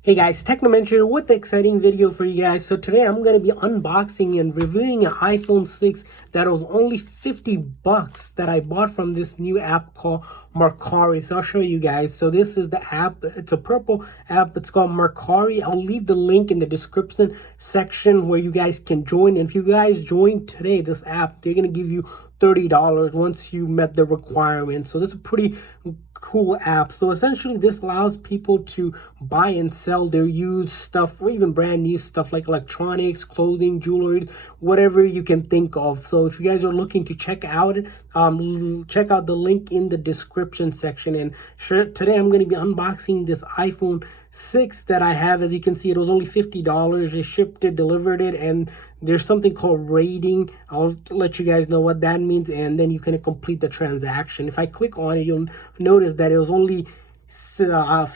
Hey guys, Technomentary with the exciting video for you guys. So today I'm going to be unboxing and reviewing an iPhone 6 that was only 50 bucks that I bought from this new app called Mercari. So I'll show you guys. So this is the app. It's a purple app. It's called Mercari. I'll leave the link in the description section where you guys can join. And if you guys join today, this app, they're going to give you $30 once you met the requirements. So that's a pretty cool app. So essentially this allows people to buy and sell their used stuff or even brand new stuff like electronics, clothing, jewelry, whatever you can think of. So if you guys are looking to check out the link in the description section. And today I'm going to be unboxing this iPhone 6 that I have. As you can see, it was only $50. They shipped it, delivered it, and there's something called rating. I'll let you guys know what that means, and then you can complete the transaction. If I click on it, you'll notice that it was only $50.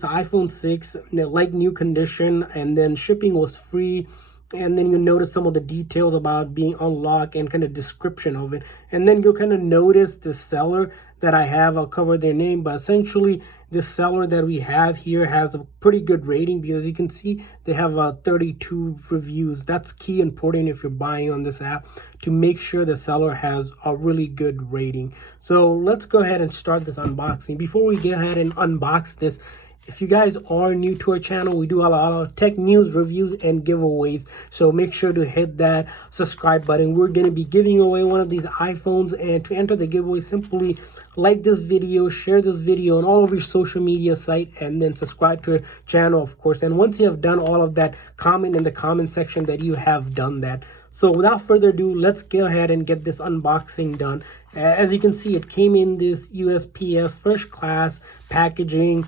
The iPhone 6, like new condition, and then shipping was free. And then you'll notice some of the details about being unlocked and kind of description of it. And then you'll kind of notice the seller that I have. I'll cover their name, but essentially this seller that we have here has a pretty good rating because you can see they have 32 reviews. That's key important if you're buying on this app to make sure the seller has a really good rating. So let's go ahead and start this unboxing. Before we get ahead and unbox this, if you guys are new to our channel, we do a lot of tech news, reviews, and giveaways. So make sure to hit that subscribe button. We're going to be giving away one of these iPhones. And to enter the giveaway, simply like this video, share this video on all of your social media site, and then subscribe to our channel, of course. And once you have done all of that, comment in the comment section that you have done that. So without further ado, let's go ahead and get this unboxing done. As you can see, it came in this USPS first class packaging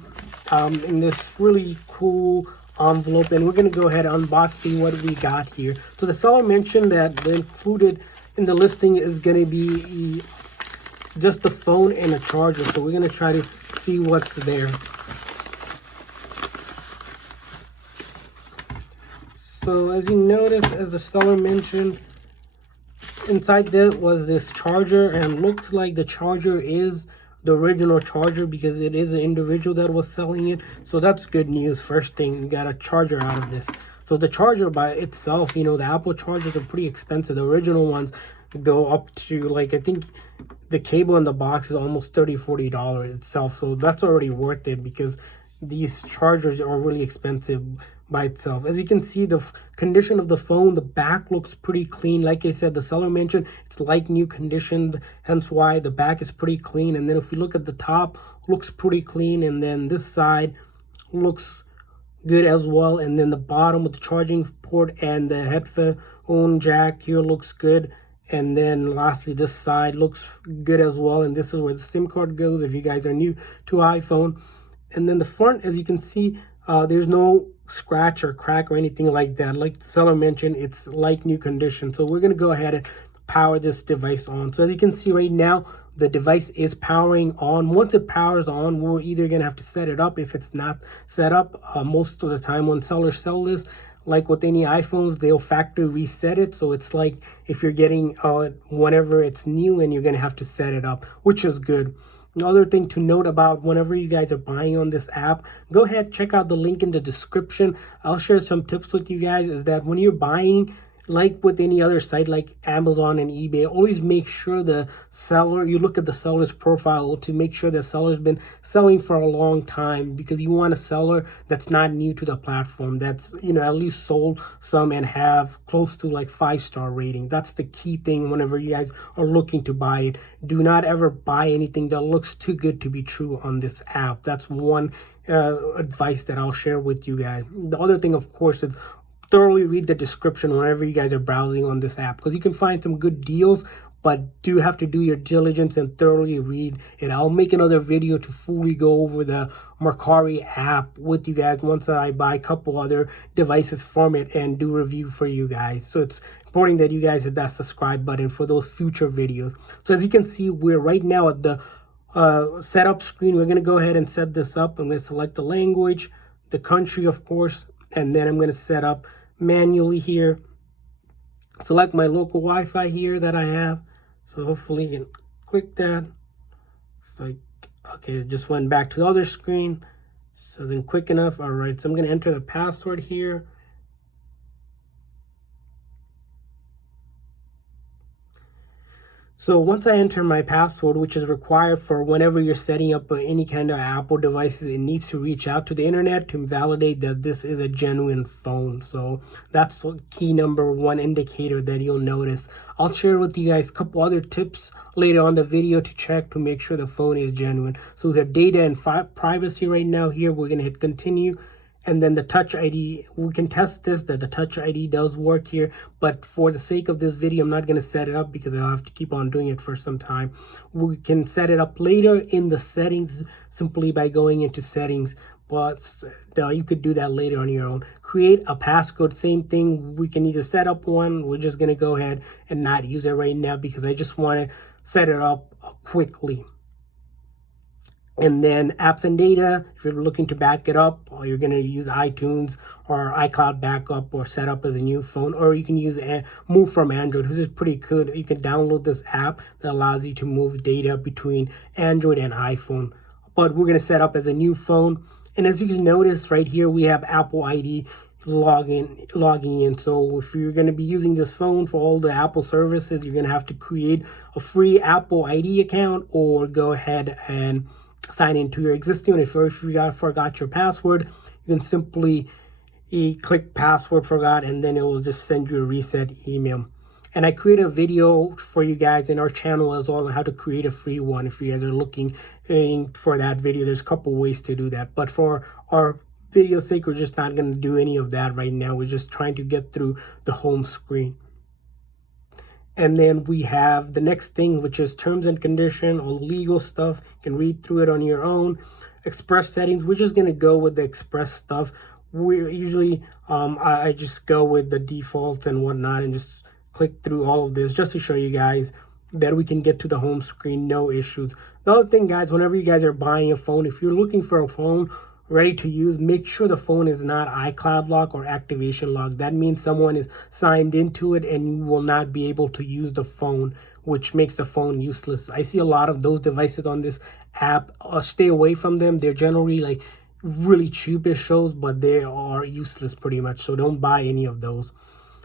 in this really cool envelope, and we're going to go ahead and unbox, see what we got here. So the seller mentioned that the included in the listing is going to be just the phone and a charger. So we're going to try to see what's there. So as you notice, as the seller mentioned, inside there was this charger, and looks like the charger is the original charger because it is an individual that was selling it. So that's good news. First thing, you got a charger out of this. So the charger by itself, you know, the Apple chargers are pretty expensive. The original ones go up to, like, I think the cable in the box is almost $30-40 itself. So that's already worth it because these chargers are really expensive by itself. As you can see, the condition of the phone, the back looks pretty clean. Like I said, the seller mentioned it's like new condition, hence why the back is pretty clean. And then if we look at the top, looks pretty clean, and then this side looks good as well. And then the bottom with the charging port and the headphone jack here looks good. And then lastly, this side looks good as well, and this is where the SIM card goes if you guys are new to iPhone. And then the front, as you can see, there's no scratch or crack or anything like that. Like the seller mentioned, it's like new condition. So we're going to go ahead and power this device on. So as you can see right now, the device is powering on. Once it powers on, we're either going to have to set it up if it's not set up. Most of the time when sellers sell this, like with any iPhones, they'll factory reset it. So it's like if you're getting whenever it's new, and you're going to have to set it up, which is good. Another thing to note about whenever you guys are buying on this app, go ahead, check out the link in the description. I'll share some tips with you guys, is that when you're buying, like with any other site like Amazon and eBay, always make sure the seller, you look at the seller's profile to make sure the seller's been selling for a long time, because you want a seller that's not new to the platform, that's, you know, at least sold some and have close to like 5-star rating. That's the key thing whenever you guys are looking to buy it. Do not ever buy anything that looks too good to be true on this app. That's one advice that I'll share with you guys. The other thing, of course, is thoroughly read the description whenever you guys are browsing on this app, because you can find some good deals, but do have to do your diligence and thoroughly read it. I'll make another video to fully go over the Mercari app with you guys once I buy a couple other devices from it and do review for you guys. So it's important that you guys hit that subscribe button for those future videos. So as you can see, we're right now at the setup screen. We're going to go ahead and set this up. I'm going to select the language, the country, of course, and then I'm going to set up manually here. Select my local Wi-Fi here that I have. So hopefully you can click that. So okay, it just went back to the other screen. So then quick enough. All right, so I'm going to enter the password here. So once I enter my password, which is required for whenever you're setting up any kind of Apple devices, it needs to reach out to the internet to validate that this is a genuine phone. So that's key number one indicator that you'll notice. I'll share with you guys a couple other tips later on the video to check to make sure the phone is genuine. So we have data and privacy right now. Here we're going to hit continue. And then the Touch ID, we can test this, that the Touch ID does work here. But for the sake of this video, I'm not going to set it up because I'll have to keep on doing it for some time. We can set it up later in the settings simply by going into settings. But you could do that later on your own. Create a passcode, same thing. We can either set up one. We're just going to go ahead and not use it right now because I just want to set it up quickly. And then apps and data, if you're looking to back it up, or you're going to use iTunes or iCloud backup or set up as a new phone, or you can use Move from Android, which is pretty good. You can download this app that allows you to move data between Android and iPhone. But we're going to set up as a new phone. And as you can notice right here, we have Apple ID logging in. So if you're going to be using this phone for all the Apple services, you're going to have to create a free Apple ID account or go ahead and sign into your existing one. If you forgot your password, you can simply click password forgot and then it will just send you a reset email. And I created a video for you guys in our channel as well on how to create a free one. If you guys are looking for that video, there's a couple ways to do that. But for our video's sake, we're just not going to do any of that right now. We're just trying to get through the home screen. And then we have the next thing, which is terms and condition, all legal stuff. You can read through it on your own. Express settings, we're just going to go with the express stuff. We usually, I just go with the default and whatnot and just click through all of this just to show you guys that we can get to the home screen, no issues. The other thing, guys, whenever you guys are buying a phone, if you're looking for a phone ready to use, make sure the phone is not iCloud lock or activation lock. That means someone is signed into it and you will not be able to use the phone, which makes the phone useless. I see a lot of those devices on this app. Stay away from them. They're generally like really cheapish shows, but they are useless pretty much. So don't buy any of those.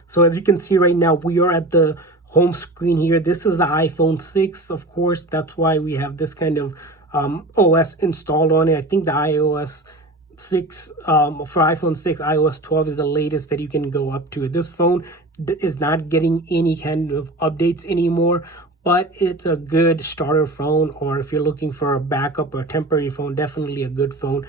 So as you can see right now, we are at the home screen here. This is the iPhone 6, of course. That's why we have this kind of OS installed on it. I think the iOS 6 for iPhone 6, iOS 12 is the latest that you can go up to. This phone is not getting any kind of updates anymore, but it's a good starter phone, or if you're looking for a backup or a temporary phone, definitely a good phone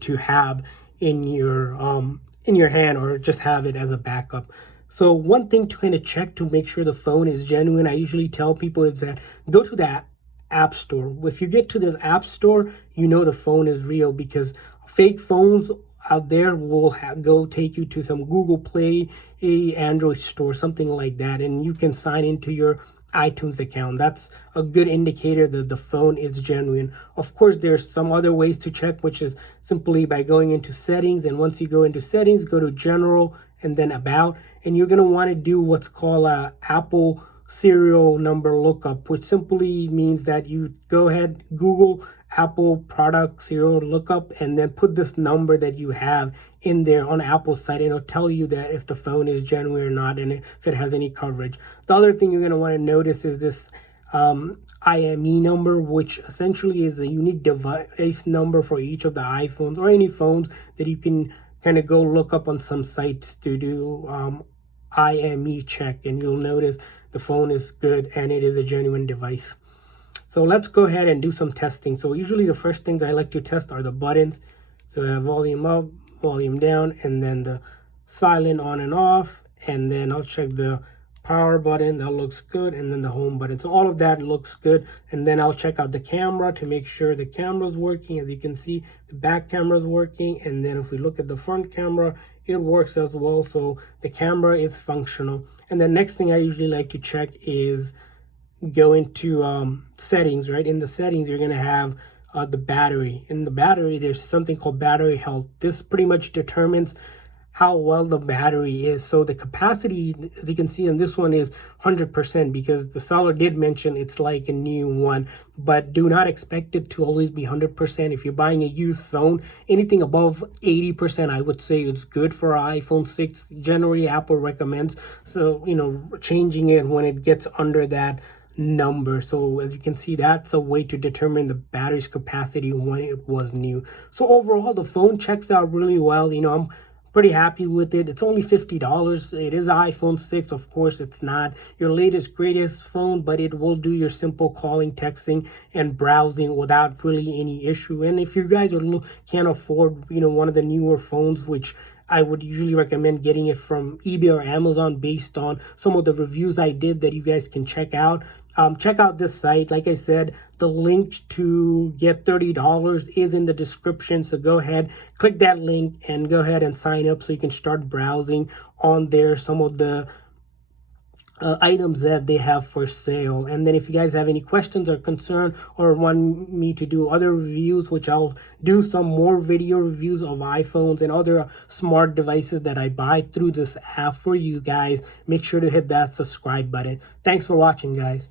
to have in your hand, or just have it as a backup. So one thing to kind of check to make sure the phone is genuine, I usually tell people, is that go to that App Store. If you get to the App Store, you know the phone is real, because fake phones out there will go take you to some Google Play, a Android store, something like that, and you can sign into your iTunes account. That's a good indicator that the phone is genuine. Of course, there's some other ways to check, which is simply by going into settings, and once you go into settings, go to general and then about, and you're going to want to do what's called a Apple serial number lookup, which simply means that you go ahead, Google Apple product serial lookup, and then put this number that you have in there on Apple's site, and it'll tell you that if the phone is genuine or not, and if it has any coverage. The other thing you're going to want to notice is this IME number, which essentially is a unique device number for each of the iPhones or any phones that you can kind of go look up on some sites to do IME check, and you'll notice the phone is good and it is a genuine device. So let's go ahead and do some testing. So usually the first things I like to test are the buttons. So I have volume up, volume down, and then the silent on and off, and then I'll check the power button, that looks good, and then the home button. So all of that looks good, and then I'll check out the camera to make sure the camera's working. As you can see, the back camera is working, and then if we look at the front camera, it works as well. So the camera is functional. And the next thing I usually like to check is go into settings. Right in the settings, you're going to have the battery. In the battery, there's something called battery health. This pretty much determines how well the battery is. So the capacity, as you can see in this one, is 100% because the seller did mention it's like a new one, but do not expect it to always be 100%. If you're buying a used phone, anything above 80%, I would say it's good for an iPhone 6. Generally, Apple recommends, so, you know, changing it when it gets under that number. So as you can see, that's a way to determine the battery's capacity when it was new. So overall, the phone checks out really well. You know, I'm pretty happy with it. It's only $50. It is an iPhone 6. Of course, it's not your latest greatest phone, but it will do your simple calling, texting, and browsing without really any issue. And if you guys can't afford, you know, one of the newer phones, which I would usually recommend getting it from eBay or Amazon based on some of the reviews I did that you guys can check out. Check out this site. Like I said, the link to get $30 is in the description. So go ahead, click that link and go ahead and sign up so you can start browsing on there some of the items that they have for sale. And then if you guys have any questions or concern or want me to do other reviews, which I'll do some more video reviews of iPhones and other smart devices that I buy through this app for you guys, make sure to hit that subscribe button. Thanks for watching, guys.